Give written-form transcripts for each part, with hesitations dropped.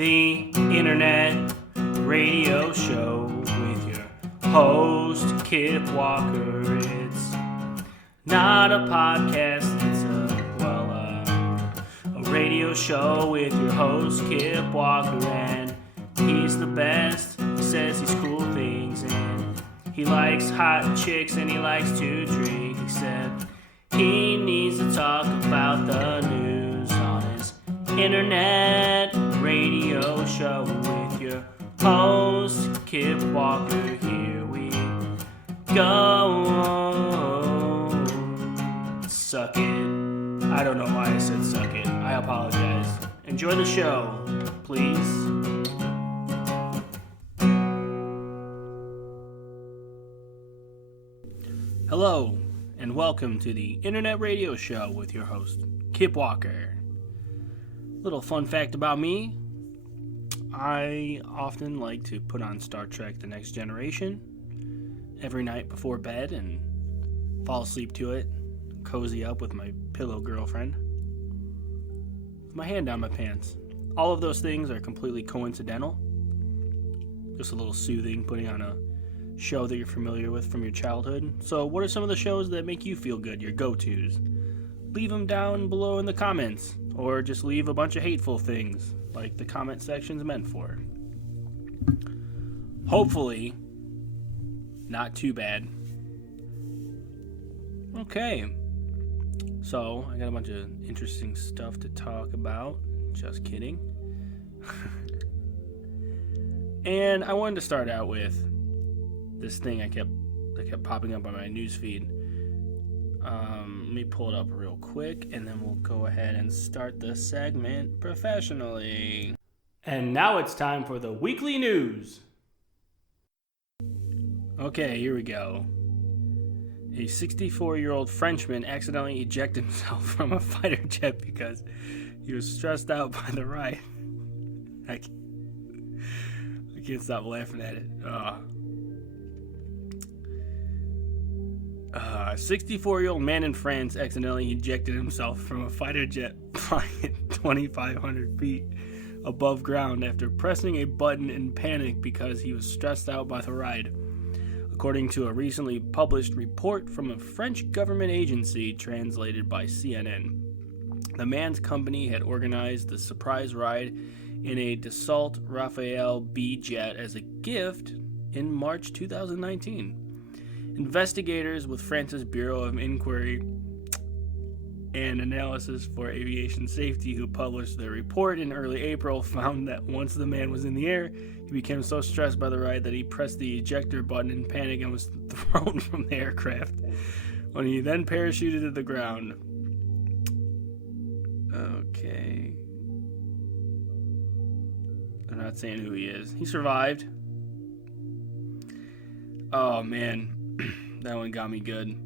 The Internet Radio Show with your host, Kip Walker. It's not a podcast, it's a radio show with your host, Kip Walker. And he's the best, he says he's cool things, and he likes hot chicks and he likes to drink. He said he needs to talk about the news on his internet radio show with your host, Kip Walker. Here we go. Suck it. I don't know why I said suck it. I apologize. Enjoy the show, please. Hello, and welcome to the Internet Radio Show with your host, Kip Walker. Little fun fact about me, I often like to put on Star Trek The Next Generation every night before bed and fall asleep to it, cozy up with my pillow girlfriend, with my hand down my pants. All of those things are completely coincidental, just a little soothing, putting on a show that you're familiar with from your childhood. So what are some of the shows that make you feel good, your go-tos? Leave them down below in the comments, or just leave a bunch of hateful things like the comment section's meant for. Hopefully not too bad. Okay, so I got a bunch of interesting stuff to talk about. Just kidding. And I wanted to start out with this thing that kept popping up on my newsfeed. Let me pull it up real quick, and then we'll go ahead and start the segment professionally. And now it's time for the weekly news. Okay, here we go. A 64-year-old Frenchman accidentally ejected himself from a fighter jet because he was stressed out by the ride. I can't stop laughing at it. A 64-year-old man in France accidentally ejected himself from a fighter jet flying at 2,500 feet above ground after pressing a button in panic because he was stressed out by the ride, according to a recently published report from a French government agency translated by CNN. The man's company had organized the surprise ride in a Dassault Rafale B jet as a gift in March 2019. Investigators with France's Bureau of Inquiry and Analysis for Aviation Safety, who published their report in early April, found that once the man was in the air, he became so stressed by the ride that he pressed the ejector button in panic and was thrown from the aircraft, when he then parachuted to the ground. Okay. I'm not saying who he is. He survived. Oh, man. That one got me good.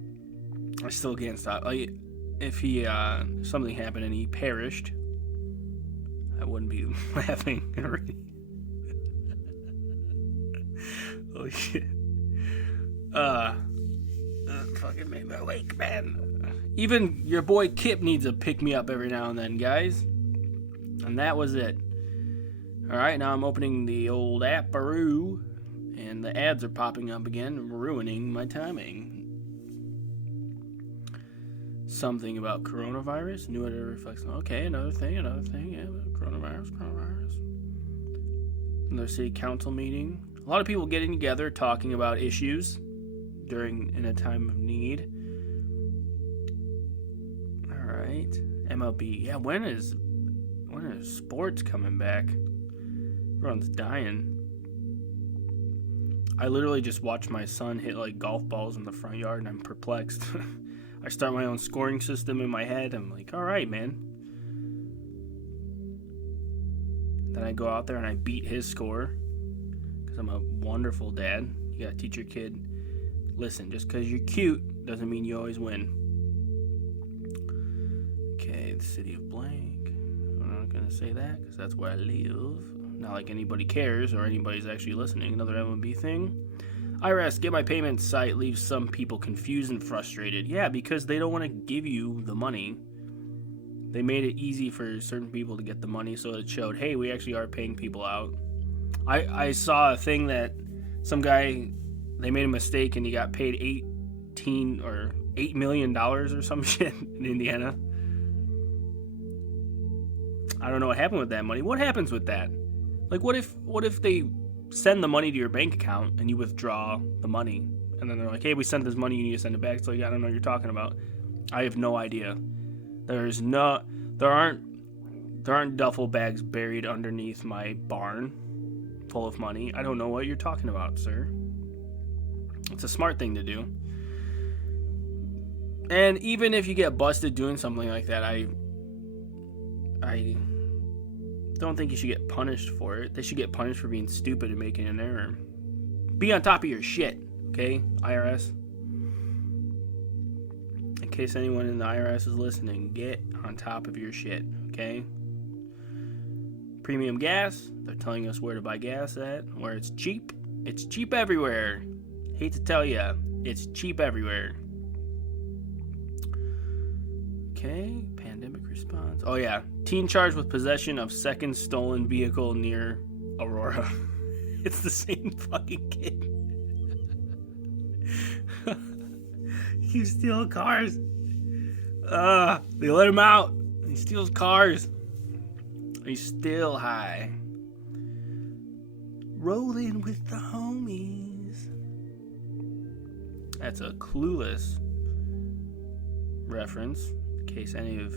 I still can't stop. Like, if something happened and he perished, I wouldn't be laughing already. Oh shit. Fucking made me awake, man. Even your boy Kip needs a pick me up every now and then, guys. And that was it. Alright, now I'm opening the old Apparoo, and the ads are popping up again, ruining my timing. Something about coronavirus. New editor reflects. Okay, another thing. Yeah, coronavirus. Another city council meeting. A lot of people getting together, talking about issues in a time of need. All right, MLB. Yeah, when is sports coming back? Everyone's dying. I literally just watched my son hit like golf balls in the front yard, and I'm perplexed. I start my own scoring system in my head. I'm like, all right, man. Then I go out there and I beat his score because I'm a wonderful dad. You gotta teach your kid, listen, just because you're cute doesn't mean you always win. Okay, the city of blank. I'm not gonna say that because that's where I live. Not like anybody cares or anybody's actually listening. Another MLB thing. IRS Get My Payments site leaves some people confused and frustrated. Yeah, because they don't want to give you the money They made it easy for certain people to get the money, so it showed, hey, we actually are paying people out. I saw a thing that some guy, they made a mistake and he got paid $8 million or some shit in Indiana. I don't know what happened with that money. What happens with that? Like, what if they send the money to your bank account and you withdraw the money, and then they're like, hey, we sent this money, you need to send it back. It's like, I don't know what you're talking about. I have no idea. There aren't duffel bags buried underneath my barn full of money. I don't know what you're talking about, sir. It's a smart thing to do. And even if you get busted doing something like that, I don't think you should get punished for it. They should get punished for being stupid and making an error. Be on top of your shit, okay, IRS? In case anyone in the IRS is listening, get on top of your shit, okay? Premium gas, they're telling us where to buy gas at, where it's cheap. It's cheap everywhere. Hate to tell ya, it's cheap everywhere. Okay, pandemic response. Oh yeah, teen charged with possession of second stolen vehicle near Aurora. It's the same fucking kid. He steals cars. They let him out. He steals cars. He's still high. Rolling with the homies. That's a Clueless reference. In case any of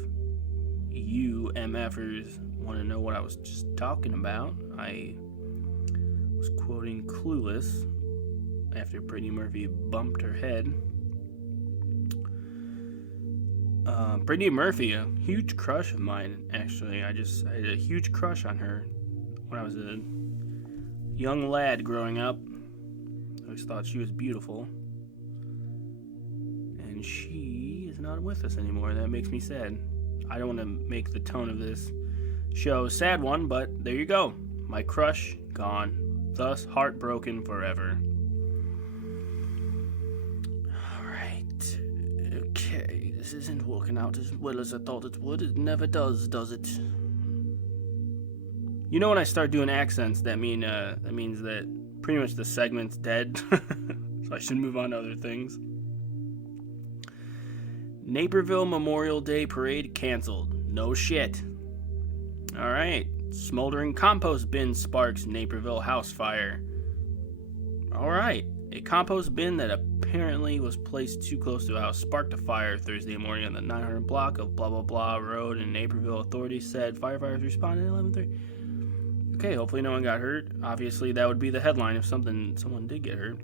you MFers want to know what I was just talking about, I was quoting Clueless after Brittany Murphy bumped her head. Brittany Murphy, a huge crush of mine, actually. I had a huge crush on her when I was a young lad growing up. I always thought she was beautiful. And she is not with us anymore. That makes me sad. I don't want to make the tone of this show a sad one, but there you go. My crush gone. Thus heartbroken forever. Alright. Okay. This isn't working out as well as I thought it would. It never does it? You know, when I start doing accents, that means that pretty much the segment's dead. So I should move on to other things. Naperville Memorial Day Parade canceled. No shit. Alright. Smoldering compost bin sparks Naperville house fire. Alright. A compost bin that apparently was placed too close to a house sparked a fire Thursday morning on the 900 block of blah blah blah road in Naperville. Authorities said firefighters responded at 11:30. Okay, hopefully no one got hurt. Obviously that would be the headline if someone did get hurt.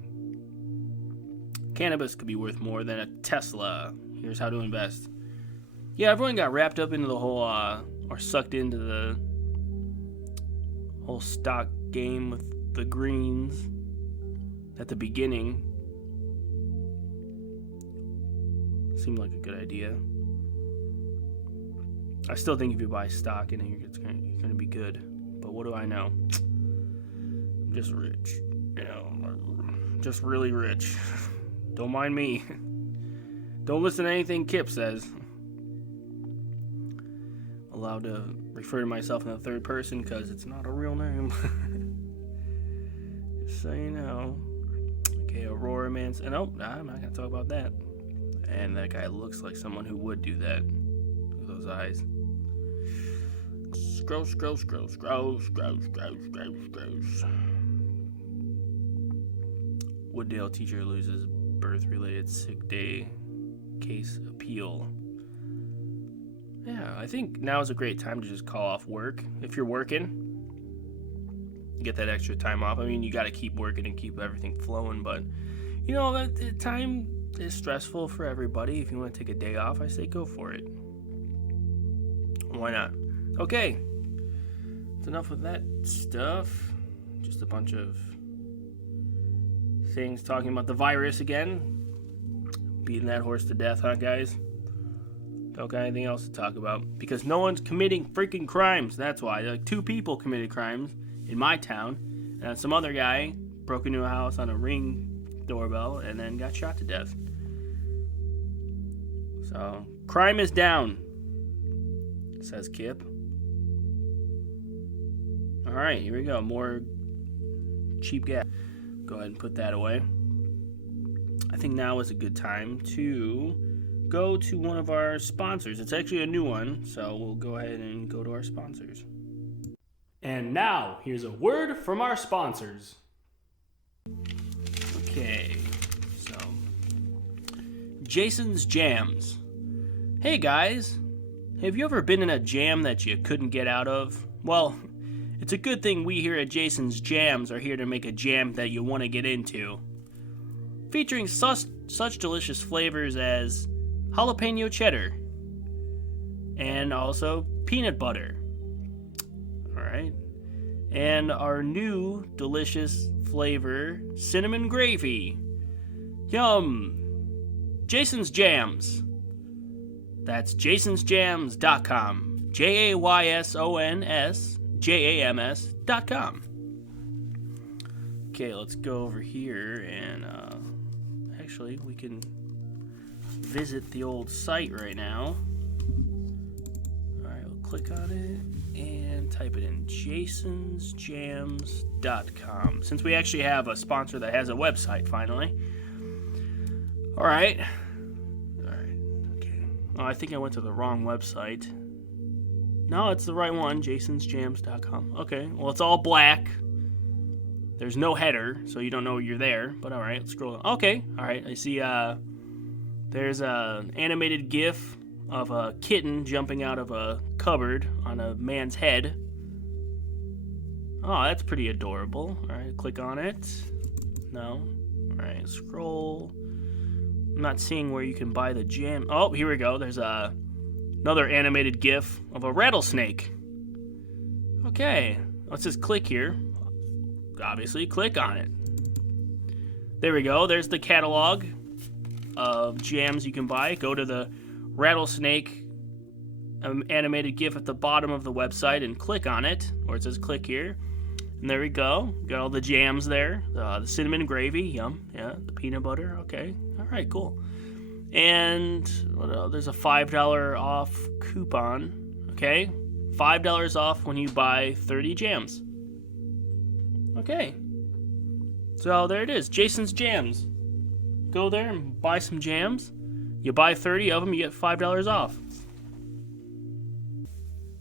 Cannabis could be worth more than a Tesla. Here's how to invest. Yeah, everyone got wrapped up into the whole, or sucked into the whole stock game with the greens at the beginning. Seemed like a good idea. I still think if you buy stock in it, you're gonna be good. But what do I know? I'm just rich. You know, just really rich. Don't mind me. Don't listen to anything Kip says. Allowed to refer to myself in the third person because it's not a real name. Just so you know. Okay, Aurora Man. And I'm not going to talk about that. And that guy looks like someone who would do that. With those eyes. Gross. Wooddale teacher loses birth-related sick day case appeal. Yeah, I think now is a great time to just call off work. If you're working, get that extra time off. I mean, you got to keep working and keep everything flowing, but you know, that time is stressful for everybody. If you want to take a day off, I say go for it. Why not? Okay, that's enough of that stuff. Just a bunch of things talking about the virus again. Beating that horse to death, huh, guys? Don't got anything else to talk about. Because no one's committing freaking crimes. That's why. Like, 2 people committed crimes in my town. And some other guy broke into a house on a Ring doorbell and then got shot to death. So, crime is down. says Kip. Alright, here we go. More cheap gas. Go ahead and put that away. I think now is a good time to go to one of our sponsors. It's actually a new one, so we'll go ahead and go to our sponsors. And now, here's a word from our sponsors. Okay, so Jason's Jams. Hey guys, have you ever been in a jam that you couldn't get out of? Well, it's a good thing we here at Jason's Jams are here to make a jam that you want to get into. Featuring such delicious flavors as jalapeno cheddar and also peanut butter. Alright. And our new delicious flavor, cinnamon gravy. Yum! Jason's Jams. That's jasonsjams.com. JAYSONSJAMS.com. Okay, let's go over here and actually we can visit the old site right now. Alright, we'll click on it and type it in jasonsjams.com. Since we actually have a sponsor that has a website finally. Alright. Okay. Oh, I think I went to the wrong website. No, it's the right one, jasonsjams.com. Okay, well, it's all black. There's no header, so you don't know you're there. But alright, let's scroll. Okay, alright, I see there's an animated GIF of a kitten jumping out of a cupboard on a man's head. Oh, that's pretty adorable. Alright, click on it. No. Alright, scroll. I'm not seeing where you can buy the jam. Oh, here we go. There's another animated GIF of a rattlesnake. Okay, let's just click here. Obviously, click on it. There we go. There's the catalog of jams you can buy. Go to the rattlesnake animated GIF at the bottom of the website and click on it, where it says click here. And there we go. Got all the jams there. The cinnamon gravy, yum. Yeah, the peanut butter. Okay. All right, cool. And there's a $5 off coupon. Okay, $5 off when you buy 30 jams. Okay. So there it is, Jason's Jams. Go there and buy some jams. You buy 30 of them, you get $5 off.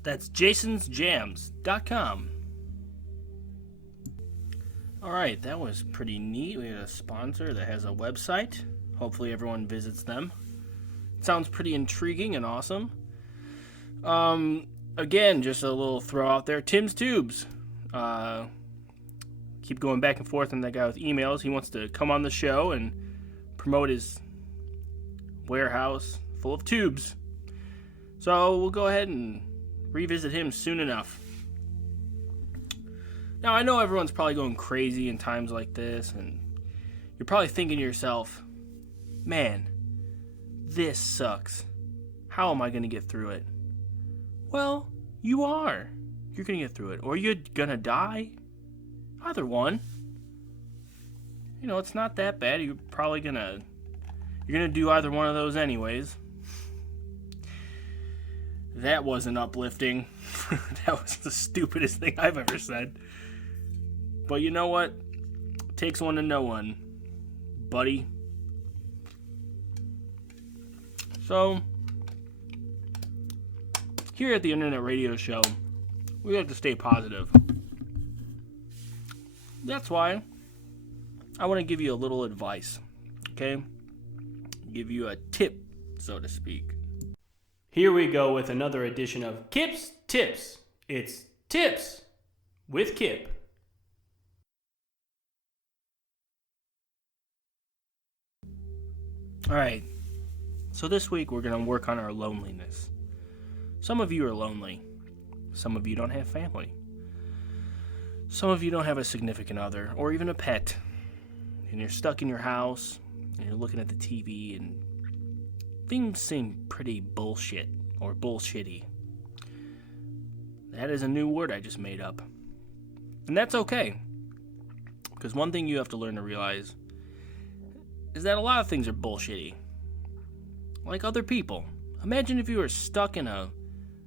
That's jasonsjams.com. Alright, that was pretty neat. We had a sponsor that has a website. Hopefully everyone visits them. Sounds pretty intriguing and awesome. Again, just a little throw out there. Tim's Tubes. Keep going back and forth on that guy with emails. He wants to come on the show and promote his warehouse full of tubes. So we'll go ahead and revisit him soon enough. Now, I know everyone's probably going crazy in times like this, and you're probably thinking to yourself, man, this sucks. How am I going to get through it? Well, you are. You're going to get through it. Or you're going to die. Either one. You know, it's not that bad. You're probably going to... You're going to do either one of those anyways. That wasn't uplifting. That was the stupidest thing I've ever said. But you know what? It takes one to know one, buddy. So, here at the Internet Radio Show, we have to stay positive. That's why I want to give you a little advice, okay? Give you a tip, so to speak. Here we go with another edition of Kip's Tips. It's Tips with Kip. Alright, so this week we're going to work on our loneliness. Some of you are lonely. Some of you don't have family. Some of you don't have a significant other or even a pet. And you're stuck in your house and you're looking at the TV and things seem pretty bullshit or bullshitty. That is a new word I just made up. And that's okay. Because one thing you have to learn to realize is that a lot of things are bullshitty. Like other people. Imagine if you were stuck in a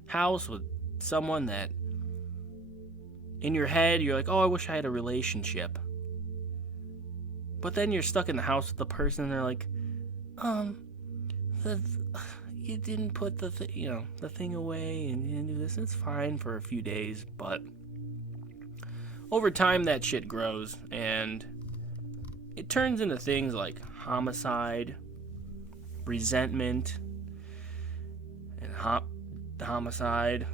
house with someone that in your head you're like, oh, I wish I had a relationship. But then you're stuck in the house with the person and they're like, you didn't put the thing away and you didn't do this. It's fine for a few days, but over time that shit grows and it turns into things like homicide, resentment, and homicide.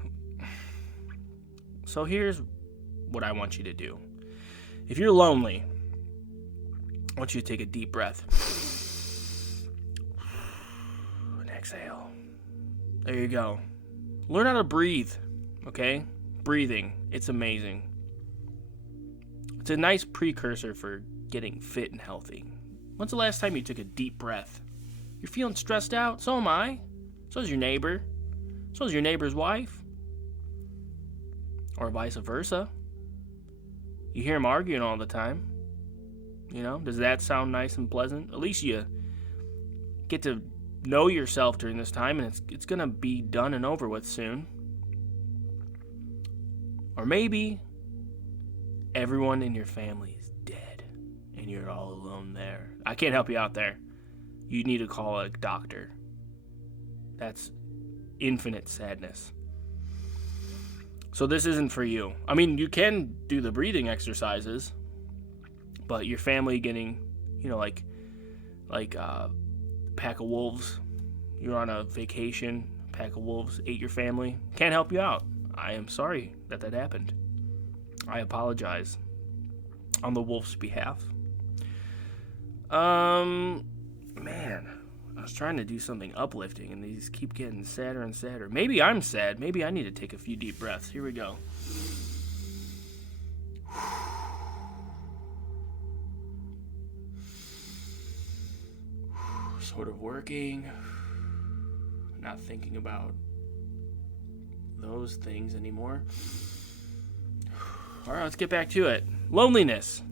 So here's what I want you to do. If you're lonely, I want you to take a deep breath and exhale. There you go. Learn how to breathe, okay? Breathing, it's amazing. It's a nice precursor for getting fit and healthy. When's the last time you took a deep breath? You're feeling stressed out? So am I. So is your neighbor. So is your neighbor's wife. Or vice versa. You hear them arguing all the time. Does that sound nice and pleasant? At least you get to know yourself during this time, and it's going to be done and over with soon. Or maybe everyone in your family is dead, and you're all alone there. I can't help you out there. You need to call a doctor. That's infinite sadness. So this isn't for you. I mean, you can do the breathing exercises, but your family getting, like a pack of wolves, you're on a vacation, a pack of wolves ate your family, can't help you out. I am sorry that happened. I apologize on the wolf's behalf. Man, I was trying to do something uplifting and these keep getting sadder and sadder. Maybe I'm sad. Maybe I need to take a few deep breaths. Here we go. Sort of working. Not thinking about those things anymore. All right, let's get back to it. Loneliness.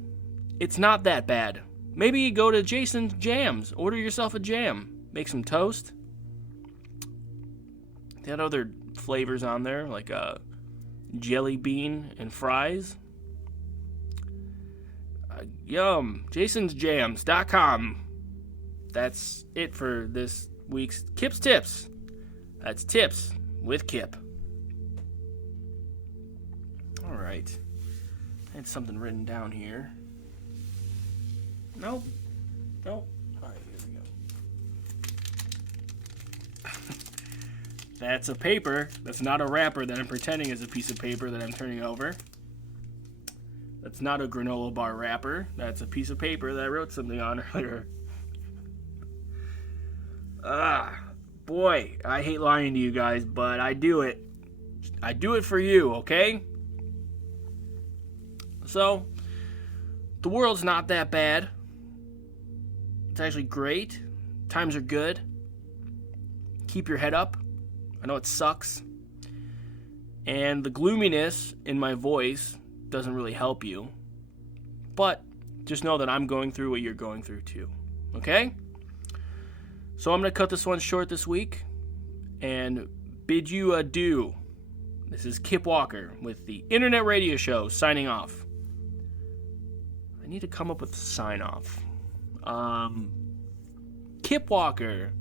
It's not that bad. Maybe you go to Jason's Jams. Order yourself a jam. Make some toast. They had other flavors on there, like jelly bean and fries. Yum. Jason'sJams.com. That's it for this week's Kip's Tips. That's tips with Kip. All right. I had something written down here. Nope. All right, here we go. That's a paper. That's not a wrapper that I'm pretending is a piece of paper that I'm turning over. That's not a granola bar wrapper. That's a piece of paper that I wrote something on earlier. Boy, I hate lying to you guys, but I do it. I do it for you, okay? So, the world's not that bad. It's actually great. Times are good. Keep your head up. I know it sucks. And the gloominess in my voice doesn't really help you. But just know that I'm going through what you're going through too. Okay? So I'm going to cut this one short this week and bid you adieu. This is Kip Walker with the Internet Radio Show signing off. I need to come up with a sign off. Kip Walker.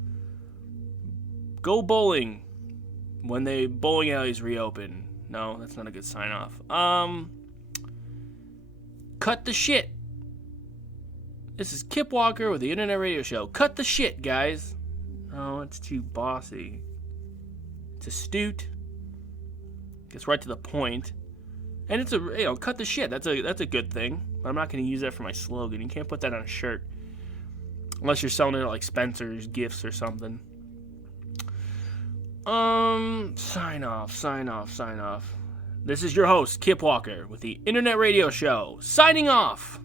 Go bowling when the bowling alleys reopen. No, that's not a good sign off. Cut the shit. This is Kip Walker with the Internet Radio Show. Cut the shit, guys. Oh, it's too bossy. It's astute. Gets right to the point. And it's cut the shit. That's a good thing. But I'm not going to use that for my slogan. You can't put that on a shirt. Unless you're selling it at like Spencer's Gifts or something. Sign off. This is your host, Kip Walker, with the Internet Radio Show. Signing off.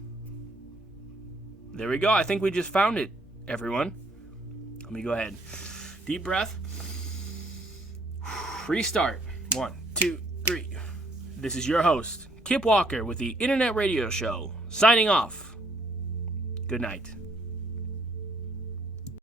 There we go. I think we just found it, everyone. Let me go ahead. Deep breath. Restart. 1, 2, 3. This is your host, Kip Walker, with the Internet Radio Show. Signing off. Good night.